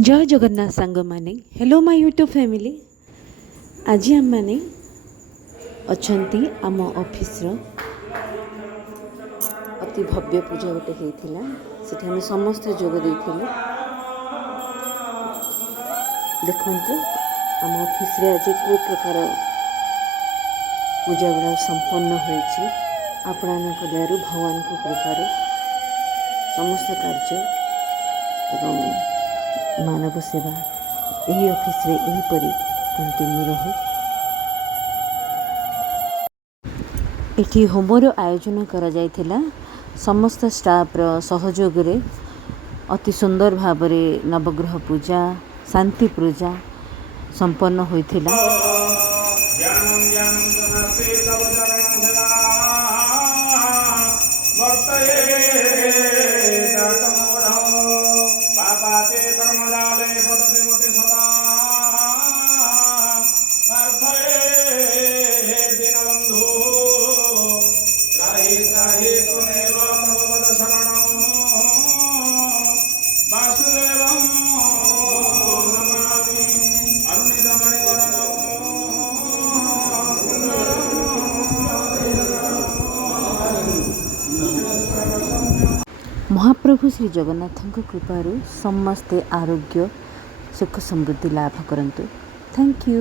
जय जगन्नाथ सांग माने हेलो माय यूट्यूब फैमिली। आज आम मैंने अच्छी आम ऑफिस अति भव्य पूजा गोटे होता से आम समस्ते जोग देखु आम ऑफिस रे आज को प्रकार पूजा गुड़ा संपन्न होपण दयारू भगवान को कृपार समस्त कार्य एवं मानव सेवा यही ऑफिस रे यहीपरि कंटिन्यू रहे। एठी होमर आयोजन करा जायथिला समस्त स्टाफ सहयोग रे अति सुंदर भाव नवग्रह पूजा शांति पूजा संपन्न होइथिला। महाप्रभु श्री जगन्नाथ कृपारू समस्ते आरोग्य सुख समृद्धि लाभ करंतु। Thank you.